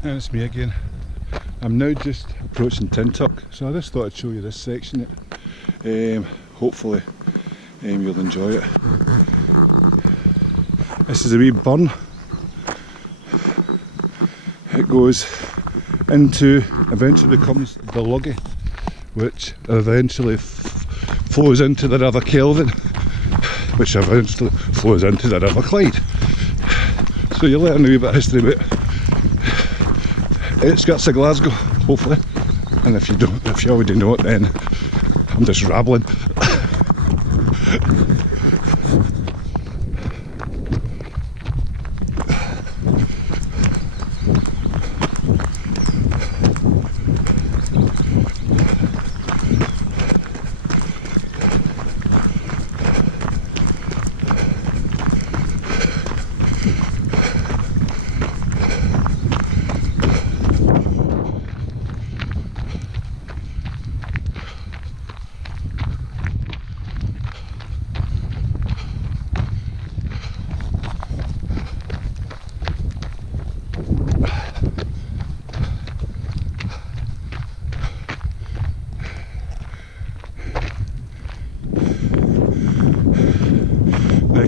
And it's me again. I'm now just approaching Tintock, so I just thought I'd show you this section. Hopefully you'll enjoy it. This is a wee burn. It goes into, eventually becomes the Luggy, which eventually flows into the River Kelvin, which eventually flows into the River Clyde. So you learn a wee bit of history about outskirts of Glasgow, hopefully. And if you don't, if you already know it, then I'm just rambling.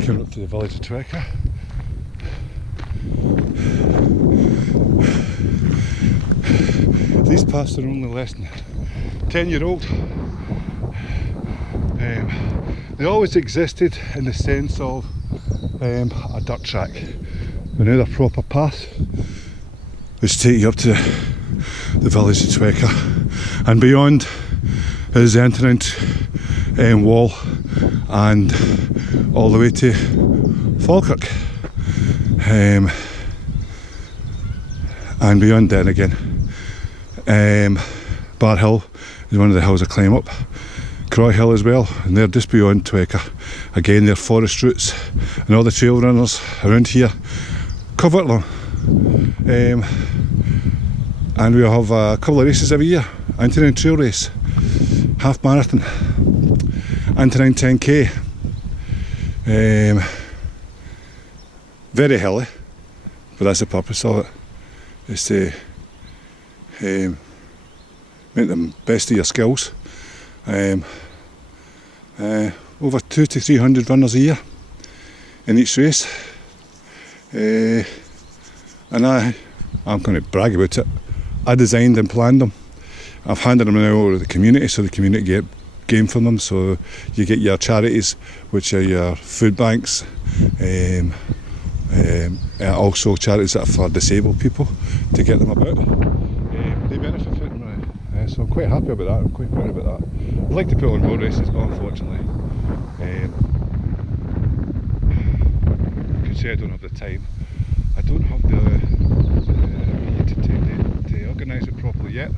Coming up to the village of Twecker. These paths are only less than 10-year-old. They always existed in the sense of a dirt track, but now they're proper paths which take you up to the village of Twecker, and beyond is the entrance wall and all the way to Falkirk, and beyond then again. Bar Hill is one of the hills I climb up, Croy Hill as well, and they're just beyond Twecker. Again, they're forest routes, and all the trail runners around here cover them. And we have a couple of races every year: Antinine Trail Race, half marathon, Antinine 10k. Very hilly, but that's the purpose of it, is to make the best of your skills. Over 200 to 300 runners a year in each race, and I'm going to brag about it. I designed and planned them. I've handed them now over to the community, so the community get game from them. So you get your charities, which are your food banks, also charities that are for disabled people, to get them about. They benefit from it, so I'm quite happy about that. I'm quite proud about that. I'd like to put on more races, but unfortunately, I could say I don't have the time. I don't have the to organise it properly yet.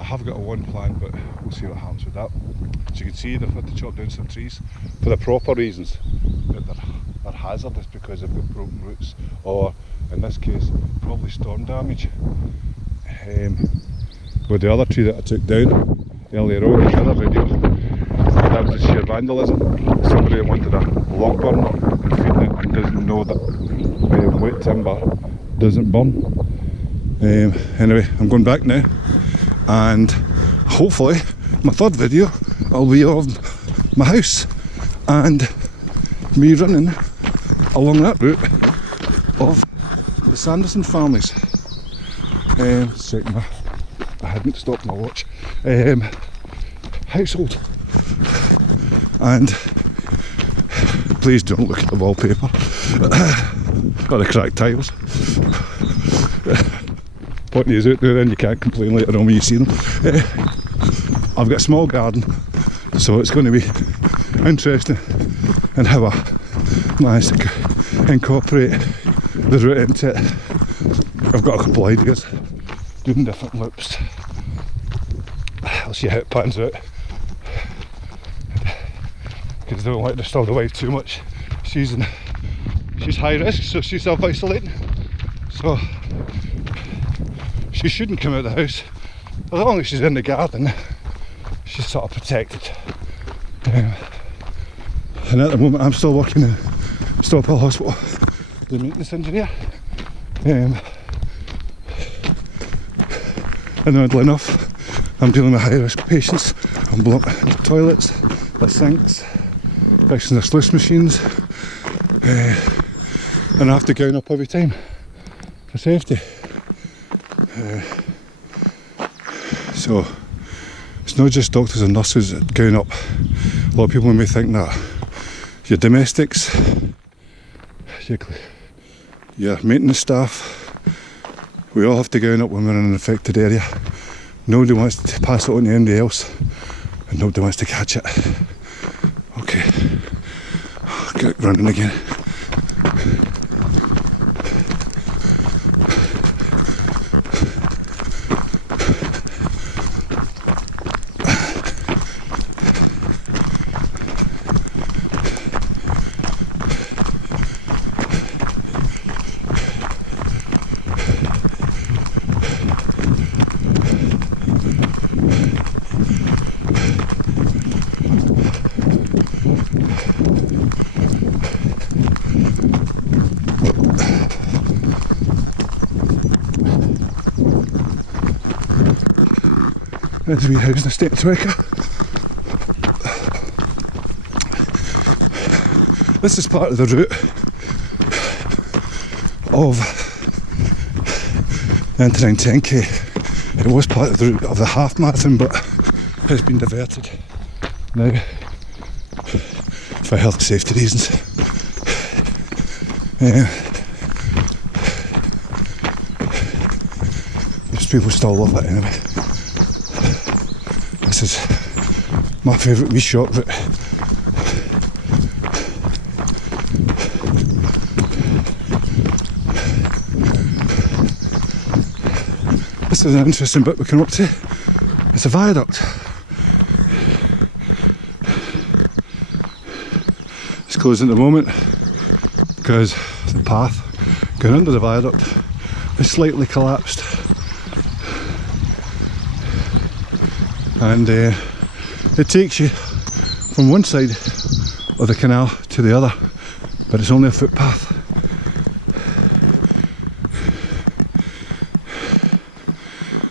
I have got a one plan, but we'll see what happens with that. As you can see, they've had to chop down some trees for the proper reasons, but they're hazardous because they've got broken roots, or in this case, probably storm damage. With the other tree that I took down earlier on in the other video, that was just sheer vandalism. Somebody wanted a log burner and doesn't know that wet timber doesn't burn. Anyway, I'm going back now, and hopefully my third video will be of my house and me running along that route of the Sanderson families. I hadn't stopped my watch. Household. And please don't look at the wallpaper or the cracked tiles. Putting these out there, then you can't complain later on when you see them. I've got a small garden, so it's going to be interesting and how I manage to incorporate the route into it. I've got a couple of ideas, doing different loops. I'll see how it pans out, because I don't like to disturb the wife too much. She's high risk, so she's self-isolating, so she shouldn't come out of the house. As long as she's in the garden, she's sort of protected. And at the moment I'm still working in Stop Hill Hospital, the maintenance engineer. And oddly enough, I'm dealing with high risk patients. I'm blocking toilets, the sinks, fixing the sluice machines, and I have to gown up every time for safety. So it's not just doctors and nurses that gown up. A lot of people may think that your domestics, your maintenance staff, we all have to gown up when we're in an infected area. Nobody wants to pass it on to anybody else, and nobody wants to catch it. Okay, get it running again. There's a wee house in the state of Twicker. This is part of the route of the 10K. It was part of the route of the half marathon, but it's been diverted now for health and safety reasons. Most people still love it anyway. This is my favourite wee short route. This is an interesting bit we come up to. It's a viaduct. It's closed at the moment because the path going under the viaduct is slightly collapsed. And it takes you from one side of the canal to the other, but it's only a footpath.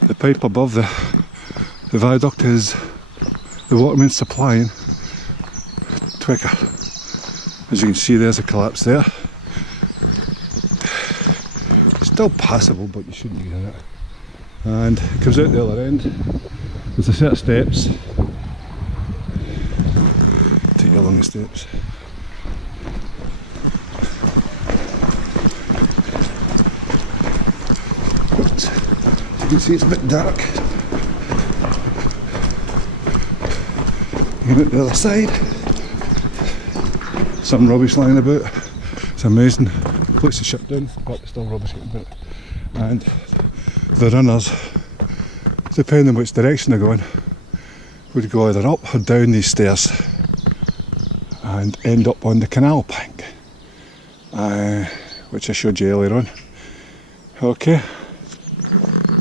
The pipe above the viaduct is the watermain supplying Twicker. As you can see, there's a collapse there. It's still passable, but you shouldn't be in it. And it comes out the other end. There's a set of steps. Take you along the steps. Oops. You can see it's a bit dark. You get out the other side. Some rubbish lying about. It's amazing. The place is shut down, but there's still rubbish getting about. And the runners, depending on which direction they're going, would go either up or down these stairs and end up on the canal bank, which I showed you earlier on. Okay,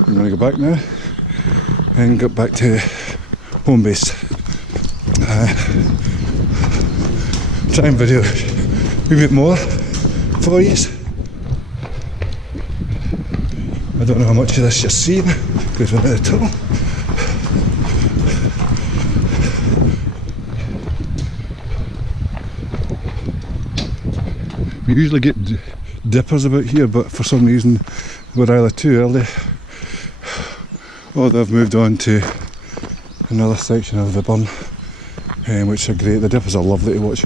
I'm going to go back now and get back to home base. Try and video a wee bit more for you. I don't know how much of this you're seeing because we're at the tunnel. We usually get dippers about here, but for some reason we're either too early or they've moved on to another section of the burn, which are great. The dippers are lovely to watch.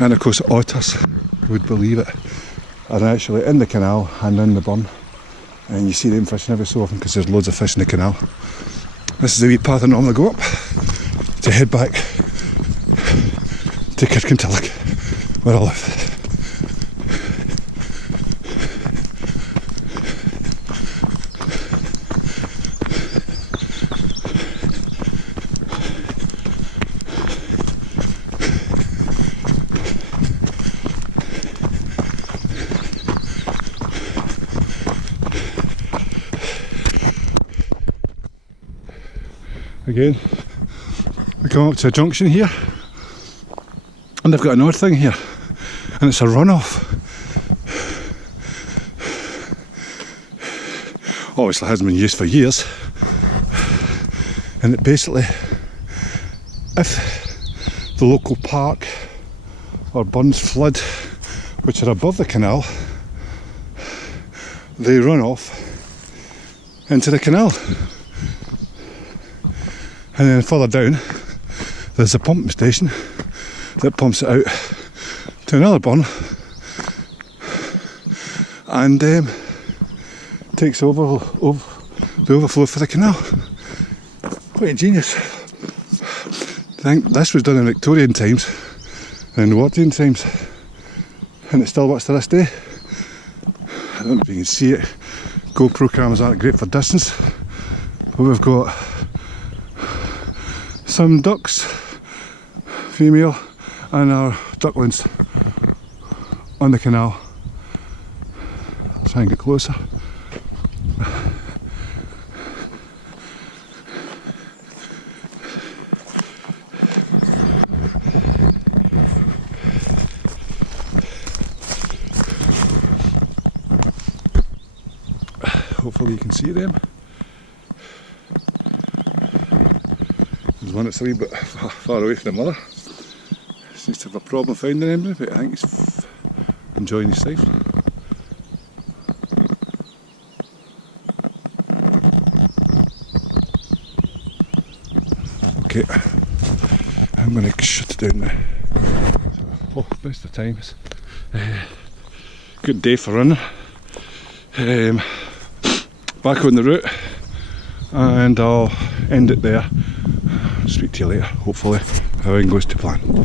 And of course otters, you would believe it, are actually in the canal and in the burn, and you see them fishing every so often because there's loads of fish in the canal. This is the wee path I normally go up to head back to Kirkintilloch, where I live. Again, we come up to a junction here, and they've got an odd thing here, and it's a runoff. obviously hasn't been used for years, and it basically, if the local park or burns flood which are above the canal, they run off into the canal, and then further down there's a pumping station that pumps it out to another burn and takes over the overflow for the canal. Quite ingenious. I think this was done in Victorian times and Edwardian times, and it still works to this day. I don't know if you can see it. GoPro cameras aren't great for distance, but we've got some ducks, female, and our ducklings on the canal. I'll try and get closer. Hopefully you can see them. There's one that's a wee bit far away from the mother. Seems to have a problem finding him, but I think he's enjoying his life. Okay, I'm going to shut it down now. Oh, now's the time. It's good day for running. Back on the route, and I'll end it there. Speak to you later, hopefully everything goes to plan.